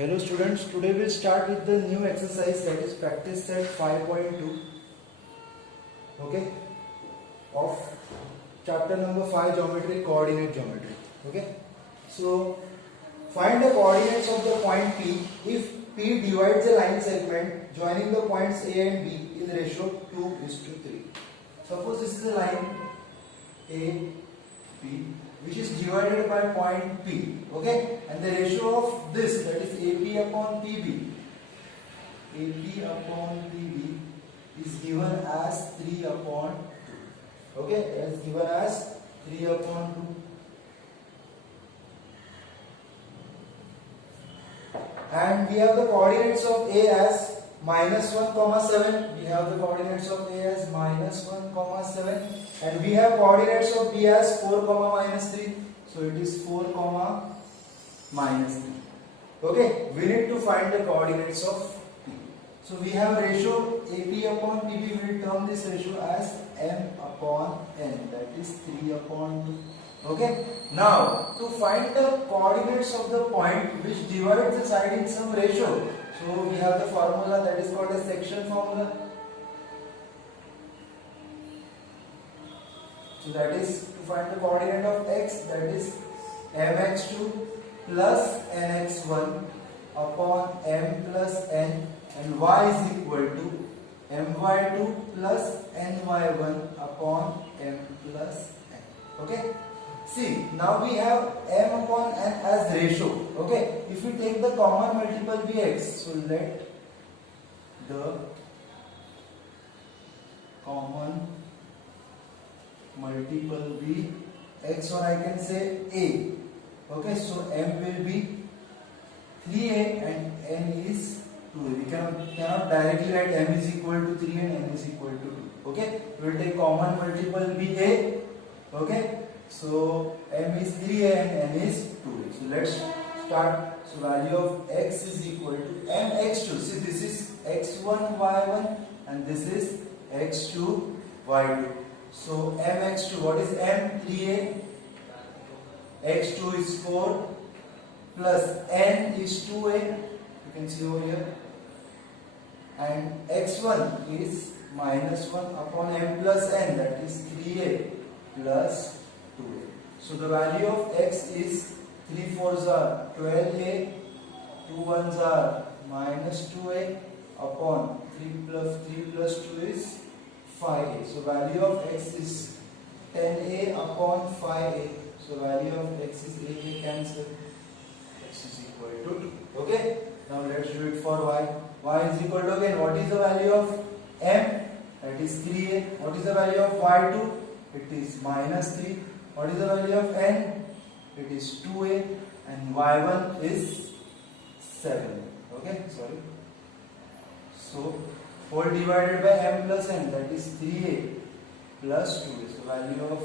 Hello students, today we'll start with the new exercise, that is practice set 5.2, okay, of chapter number 5, geometry, coordinate geometry. Okay, so find the coordinates of the point P if P divides a line segment joining the points A and B in ratio 2:3. Suppose this is a line A, B, which is divided by point P, okay, and the ratio of this, that is AP upon PB, is given as 3 upon 2, okay, it is given as 3 upon 2, and we have the coordinates of A as -1, 7. We have the coordinates of A as -1, 7, and we have coordinates of B as 4, -3. So it is 4, -3. Okay, we need to find the coordinates of P. So we have ratio AP upon PB. We will term this ratio as M upon N, that is 3 upon 2. Okay, now to find the coordinates of the point which divides the side in some ratio, so we have the formula that is called a section formula. So that is to find the coordinate of x, that is mx2 plus nx1 upon m plus n, and y is equal to my2 plus ny1 upon m plus n. Okay, see, now we have m upon n as ratio. Okay, if we take the common multiple be x, so let the common multiple be x, or I can say a. Okay, so m will be 3a and n is 2a. We cannot directly write m is equal to 3 and n is equal to 2. Okay, we will take common multiple be a. Okay, so m is 3a and n is 2a. So let's start. So value of x is equal to mx2. See, this is x1 y1 and this is x2 y2. So mx2, what is m? 3a, x2 is 4 plus n is 2a, you can see over here, and x1 is -1 upon m plus n, that is 3a plus 2a. So the value of x is 3 4s are 12a, 2 1s are -2a upon 3 plus 2 is 5a. So value of x is 10a upon 5a. So value of x is a cancel. X is equal to 2. Okay. Now let's do it for y. Y is equal to, again, what is the value of m? That is 3a. What is the value of y2? It is -3. What is the value of n? It is 2a, and y1 is 7. Okay. Sorry. So whole divided by m plus n, that is 3a plus 2a. So value of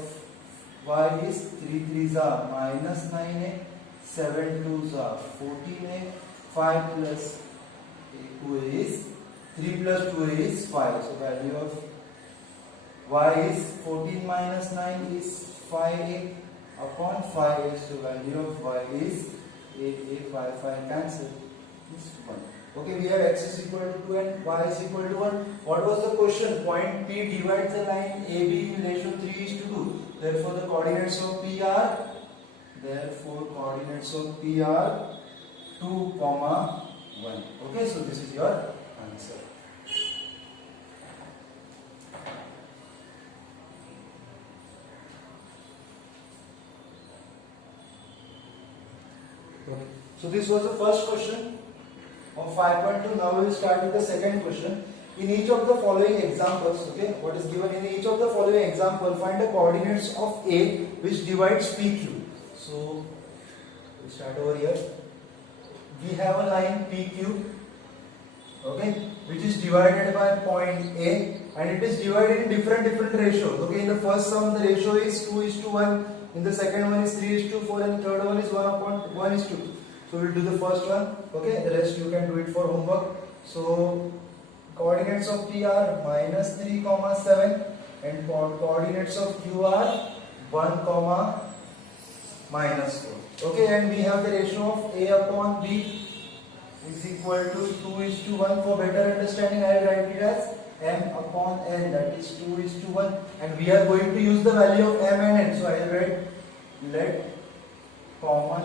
y is 3 3s are -9a, 7 2s are 14a, 5 plus 2a is 3 plus 2a is 5. So value of y is 14 minus 9 is 5a upon 5a. So value of y is a 5 5 cancel is 1. Okay, we have x is equal to 2 and y is equal to 1. What was the question? Point P divides the line AB in ratio 3:2. Therefore, the coordinates of P are 2, 1. Okay, so this is your answer. Okay. So this was the first question of 5.2. Now we will start with the second question. In each of the following examples, okay, what is given in each of the following example, find the coordinates of A which divides PQ. So we start over here. We have a line PQ, okay, which is divided by point A, and it is divided in different ratios. Okay, in the first sum the ratio is 2:1, in the second one is 3:4, and the third one is 1:1:2. So we'll do the first one. Okay, the rest you can do it for homework. So coordinates of P are -3, 7, and coordinates of Q are 1, -4. Okay, and we have the ratio of A upon B. is equal to 2:1. For better understanding, I will write it as m upon n, that is 2:1, and we are going to use the value of m and n. So I will write let common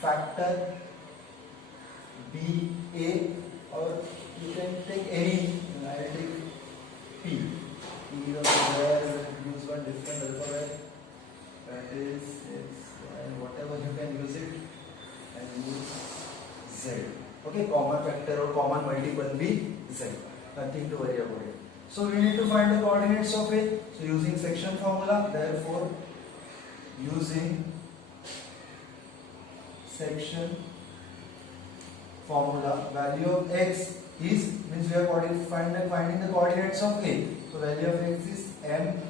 factor be a, or you can take any. I will take p. P of where use one different alphabet, that is and whatever you can use it, and use z. Okay, common factor or common multiple be z. Nothing to worry about it. So we need to find the coordinates of it. So using section formula, therefore using section formula, value of x is, means we are finding the coordinates of a. So value of x is m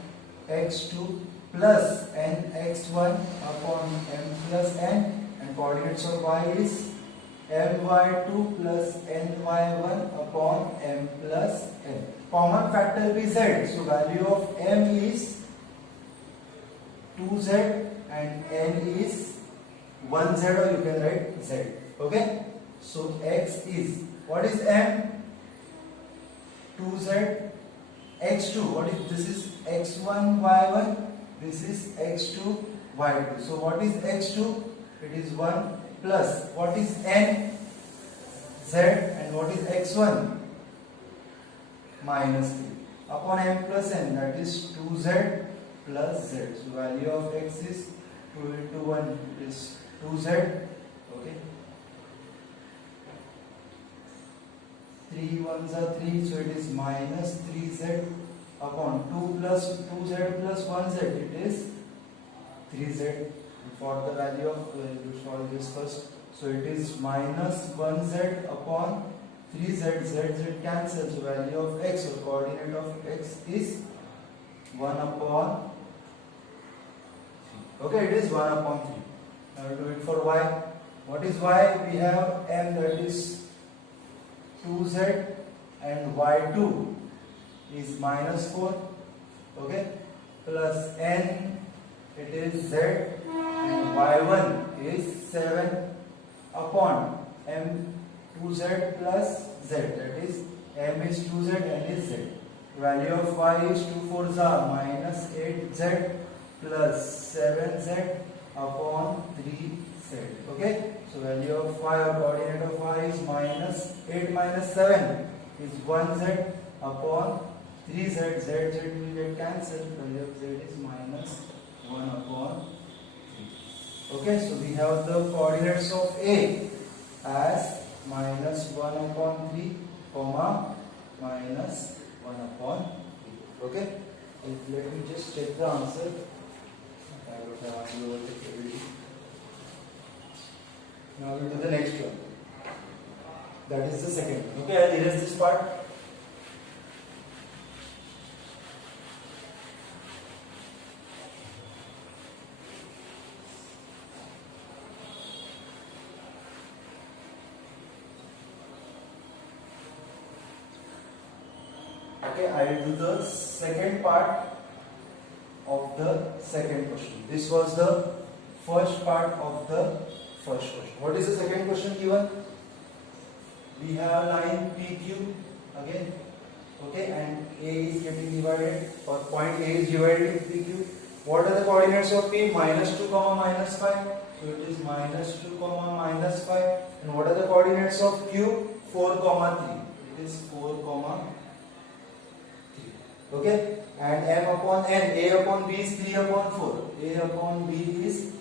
x2 plus n x1 upon m plus n, and coordinates of y is my2 plus ny1 upon m plus n. Common factor be z. So value of m is 2z and n is 1z, or you can write z. Okay. So x is, what is m? 2z, x2. What is this? Is x1 y1. This is x2 y2. So what is x2? It is 1 plus, what is n? Z. And what is x1? Minus 3 upon m plus n, that is 2z plus z. So value of x is 2 into 1, it is 2z. Okay. 3 ones are 3, so it is minus 3z upon 2 plus 2z plus 1z, it is 3z. For the value of, you solve this first. So it is minus 1z upon 3z, z cancels. So value of x, or coordinate of x is 1 upon 3. Okay, it is 1 upon 3. Now we do it for y. What is y? We have m, that is 2z, and y2 is minus 4. Okay, plus n, it is z, and y1 is 7 upon m 2z plus z, that is m is 2z, n is z. Value of y is 2 4s are minus 8z plus 7z upon 3z. Okay, so value of y, or coordinate of y is minus 8 minus 7 is 1z upon 3z. Z will get cancelled. Value of z is minus 1 upon 3. Okay, so we have the coordinates of a as minus 1 upon 3, comma minus 1 upon 3. Okay, let me just check the answer. Now we do the next one. That is the second. Okay, I'll erase this part. Okay, I will do the second part of the second question. This was the first part of the first question. What is the second question given? We have line PQ again. Okay, and A is getting divided, or point A is divided with PQ. What are the coordinates of P? Minus 2 comma minus 5. So it is minus 2 comma minus 5. And what are the coordinates of Q? 4 comma 3. It is 4 comma 3. Okay, and M upon N, A upon B is 3 upon 4. A upon B is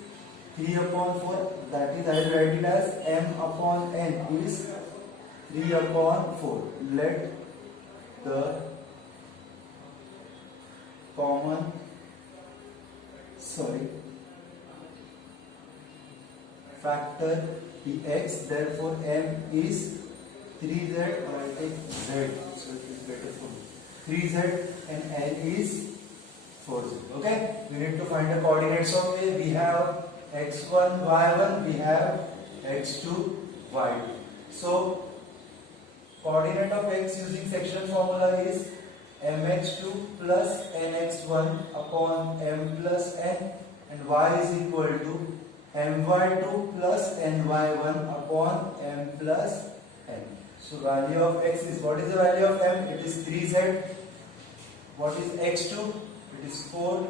3 upon 4. That is, I will write it as M upon N is 3 upon 4. Let the common factor be x. Therefore, M is 3z, or I take z, so it is better for me. 3z, and N is 4z. Okay, we need to find the coordinates of A. We have x1, y1, we have x2, y2. So coordinate of x using section formula is mx2 plus nx1 upon m plus n, and y is equal to my2 plus ny1 upon m plus n. So value of x is, what is the value of m? It is 3z. What is x2? It is 4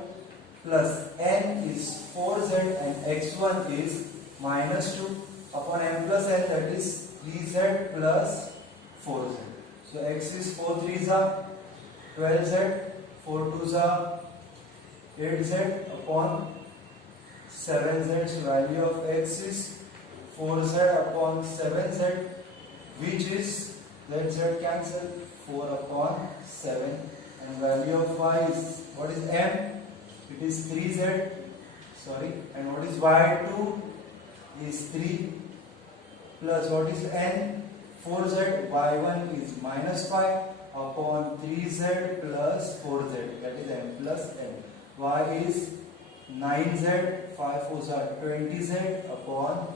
plus n is 4z and x1 is minus 2 upon m plus n, that is 3z plus 4z. So x is 4 3s are 12z, 4 2s are 8z upon 7z. So value of x is 4z upon 7z, which is, let z cancel, 4 upon 7, and value of y is, what is m? It is 3z, sorry, and what is y2 is 3 plus what is n? 4z, y1 is minus 5 upon 3z plus 4z, that is m plus n. Y is 9z, 5 4s are 20z upon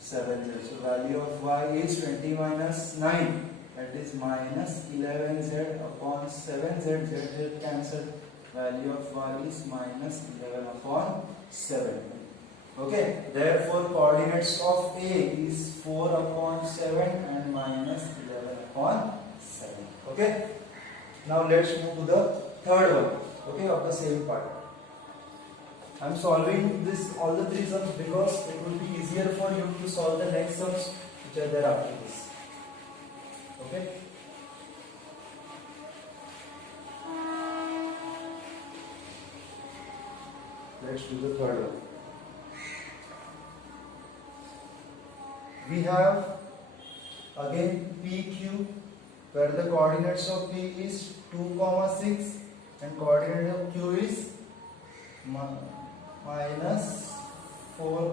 7z. So value of y is 20 minus 9, that is minus 11z upon 7z, z cancel. Value of y is minus 11 upon 7. Okay, therefore coordinates of A is 4 upon 7 and minus 11 upon 7. Okay, now let's move to the third one, okay, of the same part. I am solving this all the three sums because it will be easier for you to solve the next sums which are there after this. Okay. Let's do the third one. We have again PQ, where the coordinates of P is 2, 6 and coordinate of Q is minus 4,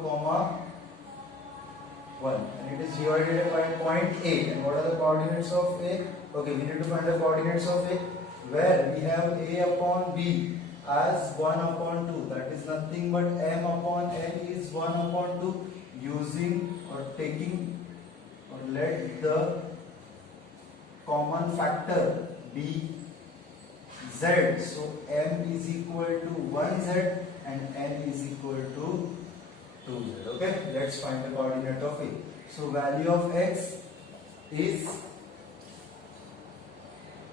1, and it is divided by point A. And what are the coordinates of A? Okay, we need to find the coordinates of A, where we have A upon B as 1 upon 2, that is nothing but m upon n is 1 upon 2, using or taking, or let the common factor be z. So m is equal to 1z and n is equal to 2z. Okay, let's find the coordinate of A. So value of x is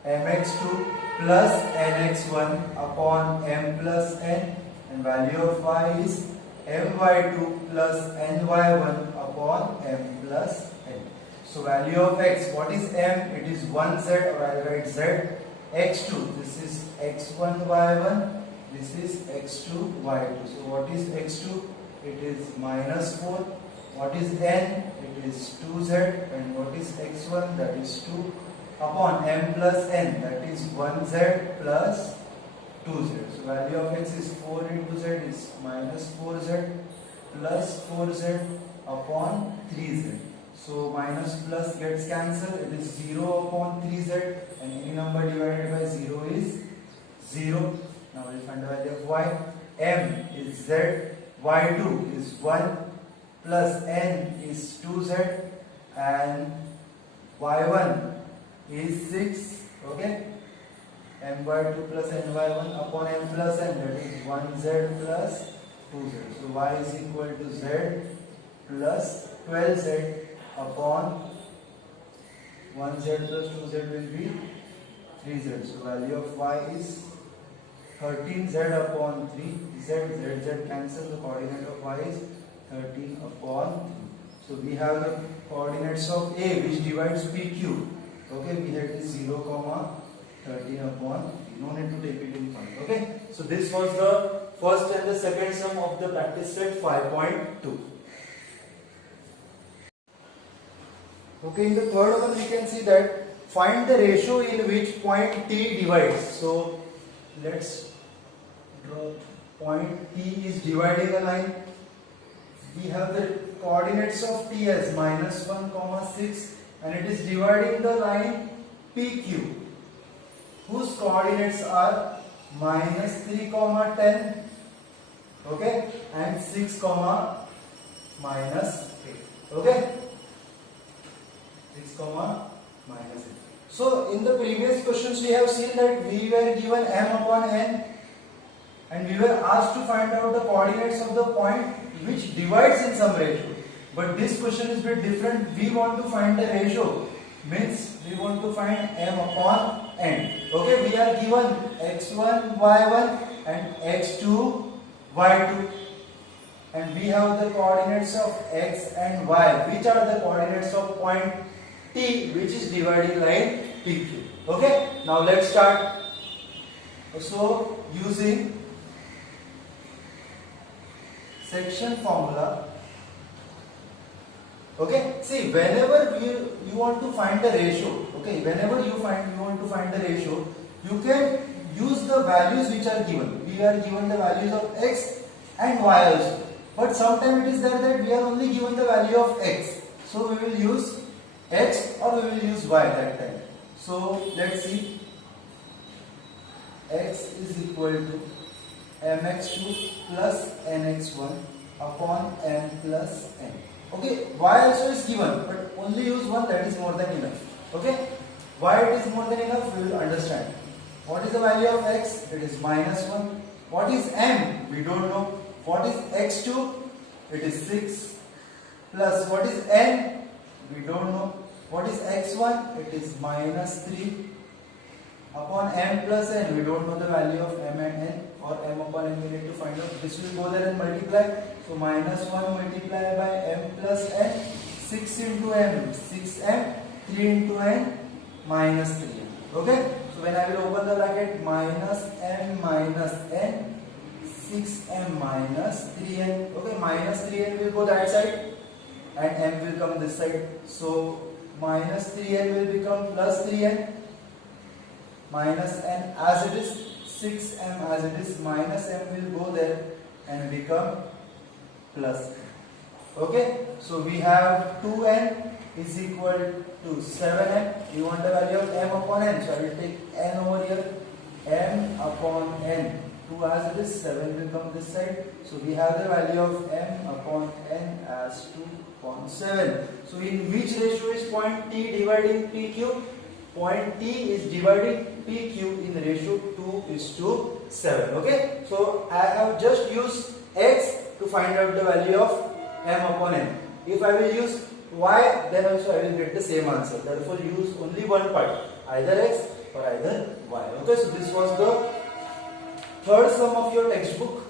mx2 plus nx1 upon m plus n, and value of y is my2 plus ny1 upon m plus n. So value of x, what is m? It is 1z, or I'll write z. x2, this is x1 y1, this is x2 y2. So what is x2? It is minus 4. What is n? It is 2z. And what is x1? That is 2 upon m plus n, that is 1z plus 2z. So value of x is 4 into z is minus 4z plus 4z upon 3z. So minus plus gets cancelled, it is 0 upon 3z, and any number divided by 0 is 0. Now we will find the value of y. M is z, y2 is 1 plus n is 2z, and y1 is 6. Okay, my2 plus ny1 upon m plus n, that is 1z plus 2z. So y is equal to z plus 12z upon 1z plus 2z will be 3z. So value of y is 13z upon 3. Z cancel, the coordinate of y is 13 upon 3. So we have the coordinates of A which divides PQ. Okay, we had is 0, 13 upon 3. No need to take it in point. Okay, so this was the first and the second sum of the practice set 5.2. Okay, in the third one we can see that find the ratio in which point T divides. So let's draw point T is dividing a line. We have the coordinates of T as minus 1, 6, and it is dividing the line PQ, whose coordinates are minus 3, 10, okay, and 6, minus 8. Okay, 6, minus 8. So in the previous questions we have seen that we were given m upon n and we were asked to find out the coordinates of the point which divides in some ratio. But this question is a bit different. We want to find the ratio, means we want to find m upon n. Okay, we are given x1, y1 and x2, y2, and we have the coordinates of x and y, which are the coordinates of point T, which is dividing line PQ. Okay, now let's start. So using section formula. Okay, see, whenever you want to find the ratio, okay, whenever you want to find the ratio, you can use the values which are given. We are given the values of x and y also, but sometimes it is there that we are only given the value of x, so we will use x or we will use y that time. So let's see, x is equal to mx2 plus nx1 upon m plus n. Okay, y also is given, but only use one, that is more than enough. Okay, why it is more than enough, we will understand. What is the value of x? It is -1. What is m? We don't know. What is x2? It is 6. Plus what is n? We don't know. What is x1? It is -3. Upon m plus n, we don't know the value of m and n, or m upon n we need to find out. This will go there and multiply. So -1 multiplied by m plus n, 6 into m, 6m, 3 into n, -3m. Okay? So when I will open the bracket, -m minus n, 6m minus 3n. Okay, -3n will go that side and m will come this side. So -3n will become plus 3n. Minus n as it is, 6m as it is, minus m will go there and become plus. Okay, so we have 2n is equal to 7n. We want the value of m upon n, so I will take n over here, m upon n. 2 as it is, 7 will come this side. So we have the value of m upon n as 2 upon 7. So in which ratio is point T dividing PQ? Point T is dividing PQ in ratio 2:7. Okay, so I have just used x to find out the value of m upon n. If I will use y, then also I will get the same answer. Therefore, use only one part, either x or either y. Okay, so this was the third sum of your textbook.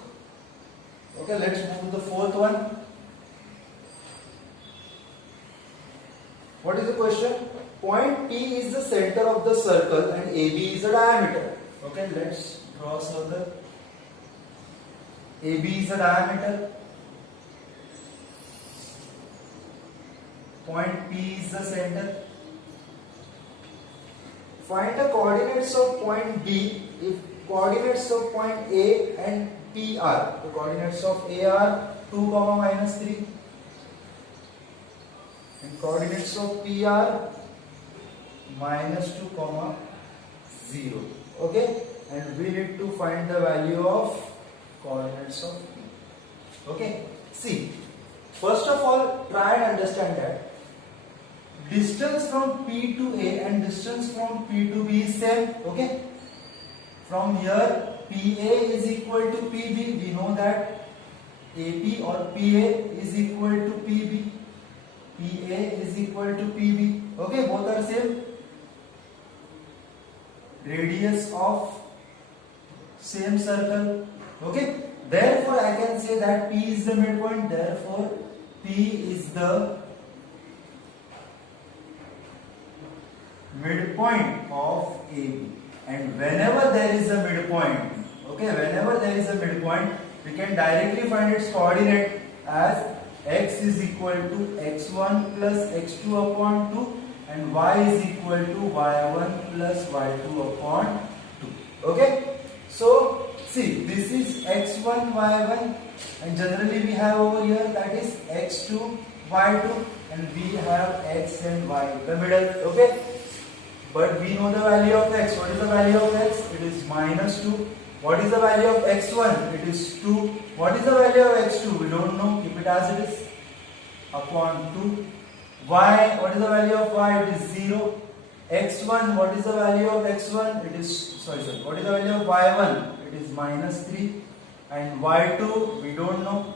Okay, let's move to the fourth one. What is the question? Point P is the center of the circle and AB is the diameter. Okay, let's draw a circle. AB is the diameter. Point P is the center. Find the coordinates of point D if coordinates of point A and P are. The coordinates of A are 2, -3. And coordinates of P are -2, 0. Okay, and we need to find the value of coordinates of P. Okay, see, first of all, try and understand that distance from P to A and distance from P to B is same. Okay, from here PA is equal to PB. We know that AP or PA is equal to PB. PA is equal to PB. Okay, both are same. Radius of same circle. Okay, therefore I can say that P is the midpoint. Therefore P is the midpoint of AB. And whenever there is a midpoint, okay, whenever there is a midpoint, we can directly find its coordinate as x is equal to x1 plus x2 upon 2 and y is equal to y1 plus y2 upon 2. Okay, so see, this is x1 y1 and generally we have over here that is x2 y2 and we have x and y in the middle. Okay, but we know the value of x. What is the value of x? It is -2. What is the value of x1? It is 2. What is the value of x2? We don't know. Keep it as it is. Upon 2. Y, what is the value of y? It is 0. x1, what is the value of x1? It is, what is the value of y1? It it is minus 3, and y2 we don't know,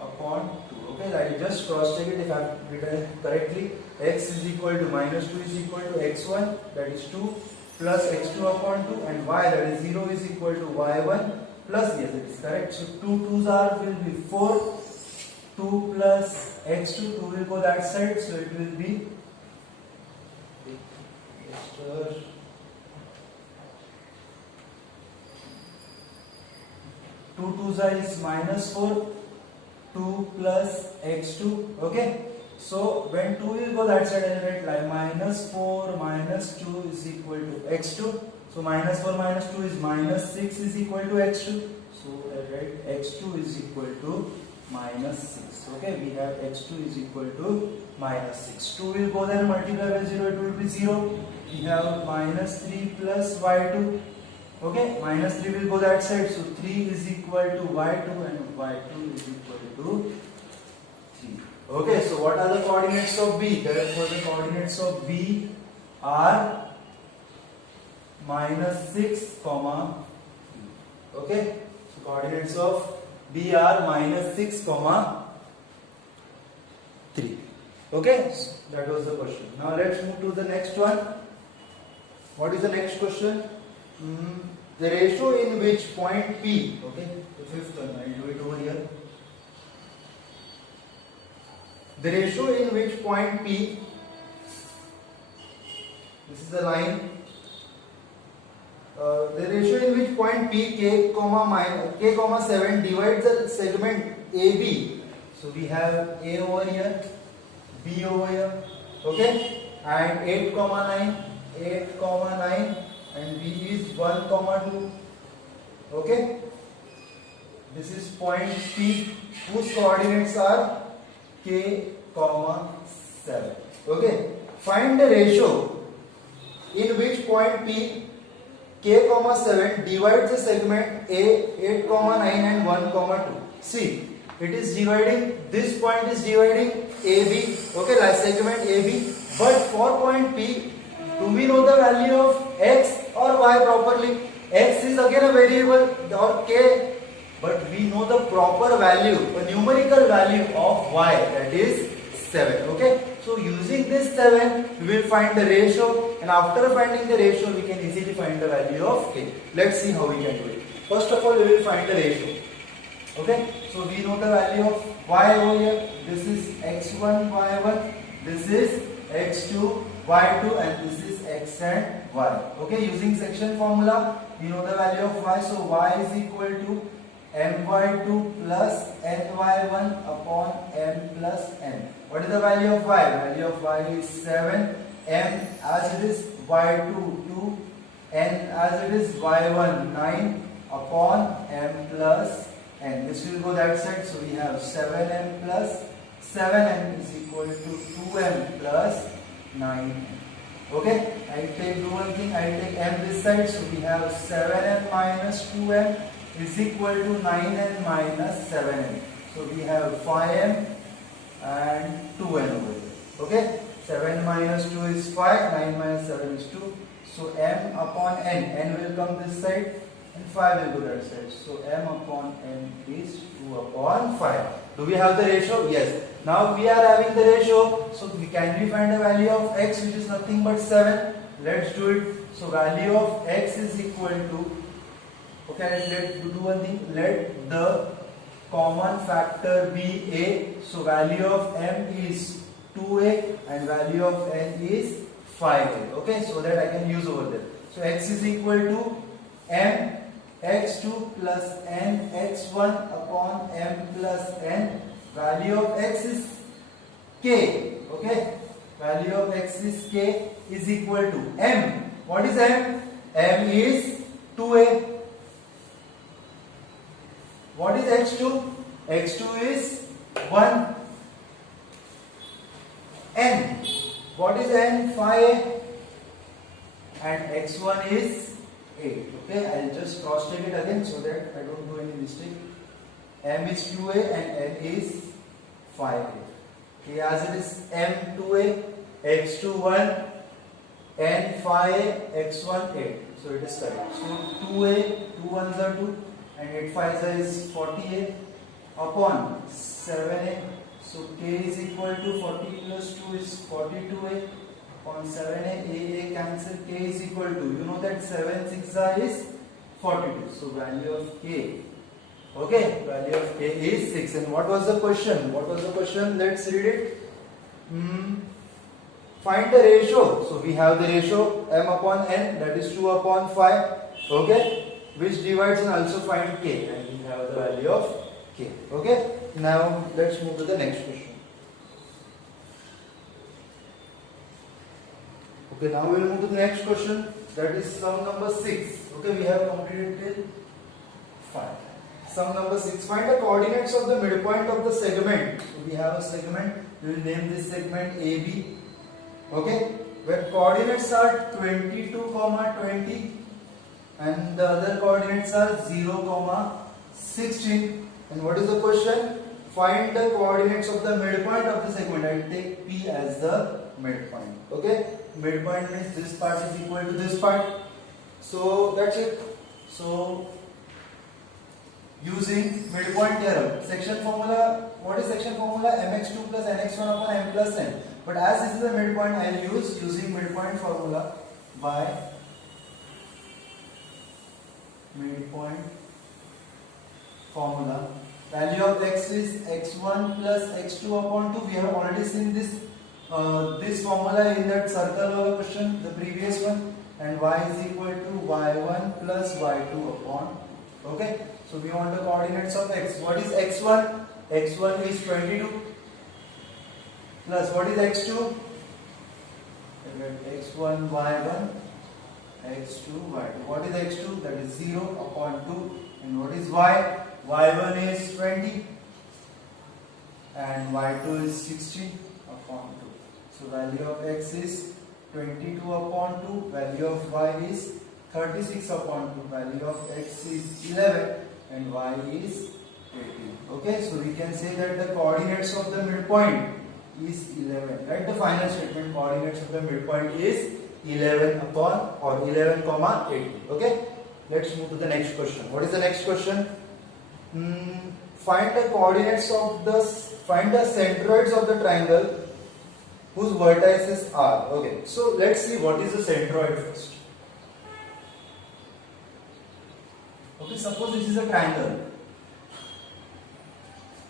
upon 2. Okay, like just cross check it if I have written it correctly. X is equal to minus 2 is equal to x1, that is 2, plus x2 upon 2, and y, that is 0, is equal to y1 plus, yes, it is correct. So 2 2's are will be 4, 2 plus x2, 2 will go that side, so it will be 2 2's are is minus 4, 2 plus x2. Okay, so when 2 will go that side, I write like minus 4 minus 2 is equal to x2. So minus 4 minus 2 is minus 6 is equal to x2. So I write x2 is equal to minus 6. Okay, we have x2 is equal to minus 6. 2 will go there, multiply by 0, it will be 0. We have minus 3 plus y2. Okay, minus 3 will go that side, so 3 is equal to y2 and y2 is equal to 3. Okay, so what are the coordinates of B? Therefore, the coordinates of B are minus 6, comma 3. Okay, so coordinates of B are minus 6, comma 3. Okay, so that was the question. Now let's move to the next one. What is the next question? The ratio in which point P, okay, the fifth one, I'll do it over here. The ratio in which point P, this is the line, the ratio in which point P, k comma 7 divides the segment AB. So we have A over here, B over here, okay, and 8 comma 9, and B is 1 comma 2. Okay, this is point P whose coordinates are k comma 7. Okay, find the ratio in which point P, k comma 7 divides the segment A, 8 comma 9 and 1 comma 2. See, it is dividing, this point is dividing AB, okay, like segment AB, but for point P, do we know the value of x or y properly? X is again a variable, or k, but we know the proper value, a numerical value of y, that is 7. Okay, so using this 7, we will find the ratio, and after finding the ratio, we can easily find the value of k. Let's see how we can do it. First of all, we will find the ratio. Okay, so we know the value of y over here. This is x1, y1. This is x2, y2, and this is x and y. Okay, using section formula, we know the value of y. So y is equal to my2 plus ny1 upon m plus n. What is the value of y? Value of y is 7. M as it is, y2 2, n as it is, y1 9 upon m plus n. This will go that side. So we have 7m plus 7m is equal to 2m plus 9m. Okay, I take do one thing, I take m this side, so we have 7m minus 2m is equal to 9n minus 7n. So we have 5m and 2n over here. Okay, 7 minus 2 is 5, 9 minus 7 is 2. So m upon n will come this side and 5 will go that side. So m upon n is 2 upon 5. Do we have the ratio? Yes. Now we are having the ratio, so we can find the value of x, which is nothing but 7. Let's do it. So value of x is equal to, okay, let's do one thing. Let the common factor be a. So value of m is 2a and value of n is 5a. Okay, so that I can use over there. So x is equal to m x2 plus n x1 upon m plus n. Value of x is k. Okay, value of x is k is equal to m. What is m? M is 2a. What is x2? x2 is 1. N. What is n? 5a. And x1 is 8. Okay, I'll just cross check it again so that I don't do any mistake. M is 2a and n is 5a. Okay, as it is m 2a, x2 1, n 5a, x1 8. So So it is correct. So 2a, 2 ones are 2 and 8 5s is 40a upon 7a. So k is equal to 40 plus 2 is 42a upon 7a, a cancel, k is equal to, you know that 7 6 is 42. So value of k, okay, value of k is 6. And what was the question? What was the question? Let's read it. Find the ratio. So we have the ratio m upon n, that is 2 upon 5, okay, which divides, and also find k, and we have the value of k, okay. Now let's move to the next question. Okay, now we will move to the next question, that is sum number 6. Okay, we have completed till 5. Sum number 6. Find the coordinates of the midpoint of the segment. So we have a segment, we will name this segment AB. Okay, where coordinates are 22, 20 and the other coordinates are 0, 16. And what is the question? Find the coordinates of the midpoint of the segment. I will take P as the midpoint. Okay, midpoint means this part is equal to this part. So that's it. So using midpoint theorem, section formula, what is section formula? mx2 plus nx1 upon m plus n. But as this is the midpoint, I will use using midpoint formula by midpoint formula. Value of x is x1 plus x2 upon 2. We have already seen this this formula in that circle question, the previous one. And y is equal to y1 plus y2 upon. Okay. So we want the coordinates of x. What is x1? x1 is 22. Plus what is x2? x1 y1, x2 y2. What is x2? That is 0 upon 2. And what is y? y1 is 20 and y2 is 16 upon 2. So value of x is 22 upon 2. Value of y is 36 upon 2. Value of x is 11 and y is 18. Okay, so we can say that the coordinates of the midpoint is 11. Right, the final statement, coordinates of the midpoint is 11 upon or 11 comma 18. Okay, let's move to the next question. What is the next question? Find the coordinates of the, find the centroids of the triangle whose vertices are. Okay, so let's see what is the centroid first. Okay, suppose this is a triangle.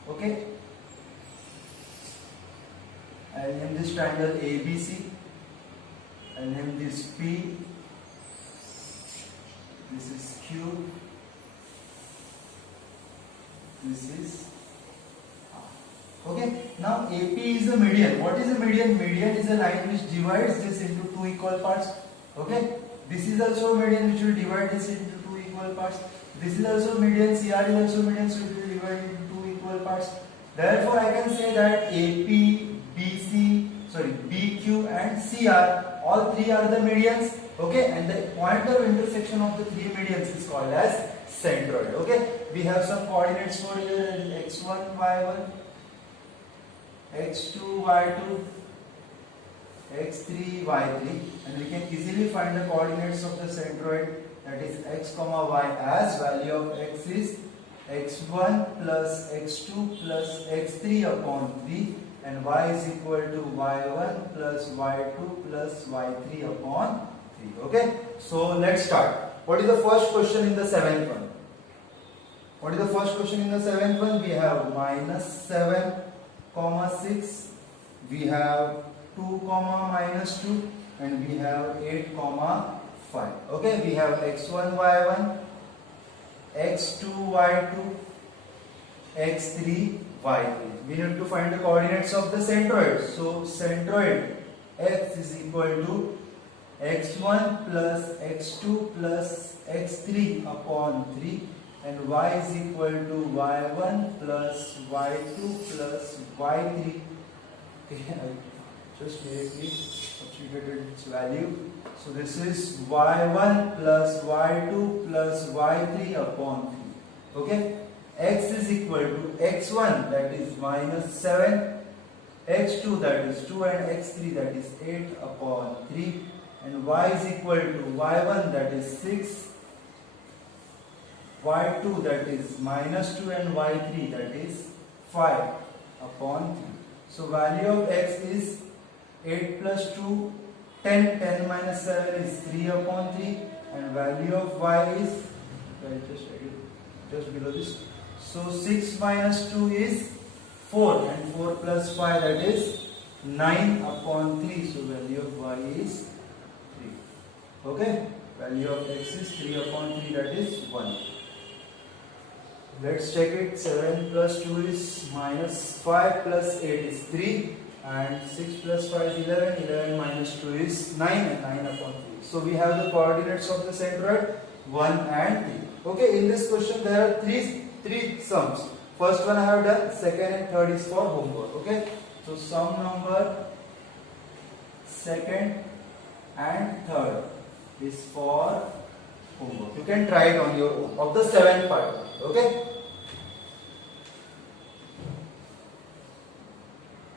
Okay, I'll name this triangle ABC. I'll name this P. This is Q. This is R. Okay, now AP is the median. What is the median? Median is a line which divides this into two equal parts. Okay, this is also a median which will divide this into two equal parts. This is also median, CR is also median, so it will divide into two equal parts. Therefore, I can say that AP, BC, BQ and CR, all three are the medians. Okay, and the point of intersection of the three medians is called as centroid. Okay, we have some coordinates for here: x1, y1, x2, y2, x3, y3, and we can easily find the coordinates of the centroid, that is x comma y, as value of x is x1 plus x2 plus x3 upon 3 and y is equal to y1 plus y2 plus y3 upon 3. Okay, so let's start. What is the first question in the seventh one? What is the first question in the seventh one? We have minus 7 comma 6, we have 2 comma minus 2, and we have 8 comma 5. Okay, we have x1 y1, x2 y2, x3 y3. We need to find the coordinates of the centroid. So centroid x is equal to x1 plus x2 plus x3 upon 3 and y is equal to y1 plus y2 plus y3. Okay, I just directly substituted its value. So this is y1 plus y2 plus y3 upon 3. Okay, x is equal to x1, that is minus 7, x2 that is 2 and x3 that is 8 upon 3, and y is equal to y1 that is 6, y2 that is minus 2 and y3 that is 5 upon 3. So value of x is 8 plus 2, 10, 10 minus 7 is 3 upon 3, and value of y is, I just write it just below this. So 6 minus 2 is 4 and 4 plus 5 that is 9 upon 3. So value of y is 3. Okay, value of x is 3 upon 3 that is 1. Let's check it. 7 plus 2 is minus 5 plus 8 is 3 and 6 plus 5 is 11. 11 minus 2 is 9 and 9 upon 3. So we have the coordinates of the centroid 1 and 3. Okay, in this question there are three sums. First one I have done, second and third is for homework. Okay, so sum number second and third is for homework. You can try it on your own of the 7th part. Okay.